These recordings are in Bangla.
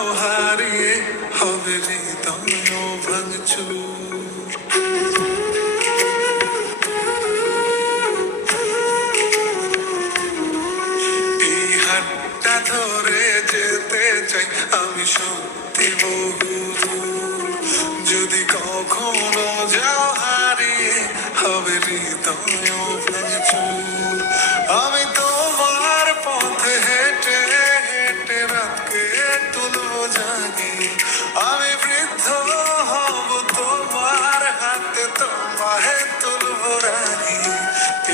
যাও হারিয়ে হবে হৃদয় ভাঙচুর। এই হাতটা ধরে যেতে চাই আমি সত্যি বহুদূর, যদি কখনো যাও হারিয়ে হবে হৃদয় ভাঙচুর। আমি তোমার পথে হেঁটে হেঁটে রাতকে তুলবো জাগি, আমি বৃদ্ধ হব তোমার হাতে তোমায় তুলবো রাগি।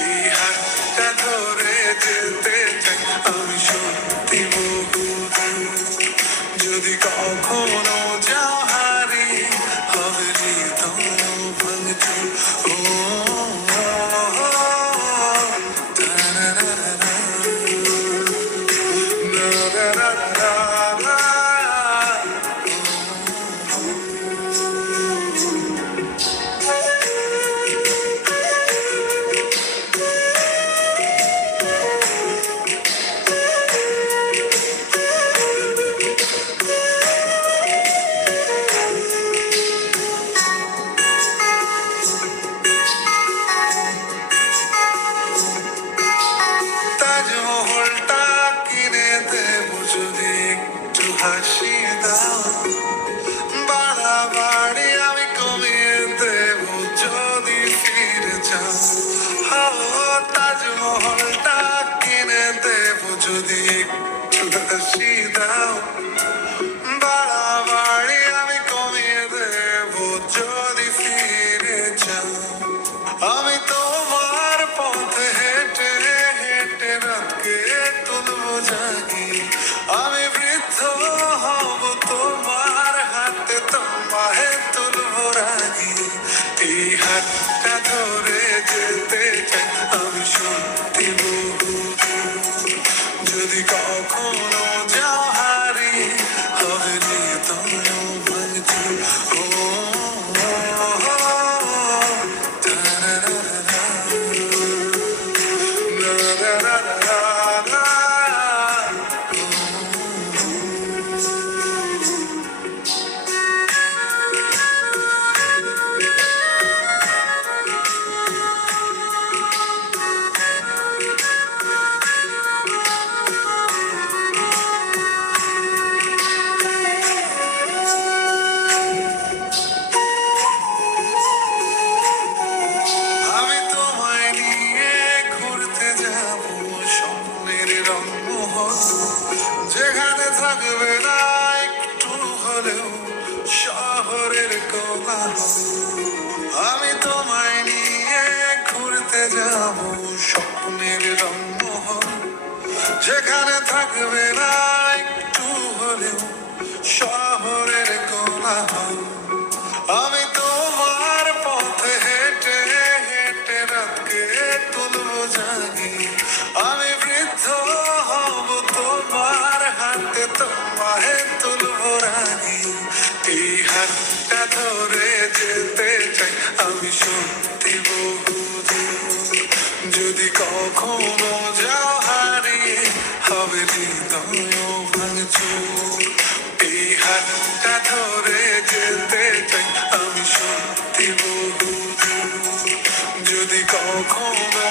এই হাতটা ধরে যেতে চাই আমি সত্যি বহুদূর, যদি কখনো যাও হারিয়ে হবে হৃদয় ভাঙচুর। ও তাজমহলটা কিনে দেবো যদি একটু হাসি দাও, বাড়াবাড়ি আমি কমিয়ে দেবো যদি ফিরে যাও। তাজমহলটা কিনে দেবো যদি একটু হাসি দাও, বাড়াবাড়ি আমি কমিয়ে দেবো যদি ফিরে যাও। আমি তোমার পথে হেঁটে হেঁটে রাতকে তুলবো জাগি, আমি বৃদ্ধ হব তোমার হাতে তোমায় তুলবো রাগি। এই হাতটা ধরে যেতে চাই আমি সত্যি বহুদূর, যদি কখনো যাও হারিয়ে হবে হৃদয় ভাঙচুর। ও আমি তোমায় নিয়ে ঘুরতে যাব স্বপ্নের রংমহল, যেখানে থাকবে না একটু হলেও শহরের কোলাহল। আমি তোমায় নিয়ে ঘুরতে যাব স্বপ্নের রংমহল, যেখানে থাকবে না একটু হলেও শহরের কোলাহল। আমি তোমার পথে হেঁটে হেঁটে রাতকে তুলবো জাগি, আমি বৃদ্ধ হব তোমার হাতে তোমায় তুলবো রাগি। এই হাতটা ধরে যেতে চাই আমি সত্যি বহুদূর, যদি কখনো যাও হারিয়ে হবে হৃদয় ভাঙচুর। এই হাতটা ধরে যেতে চাই আমি সত্যি বহুদূর, যদি কখনো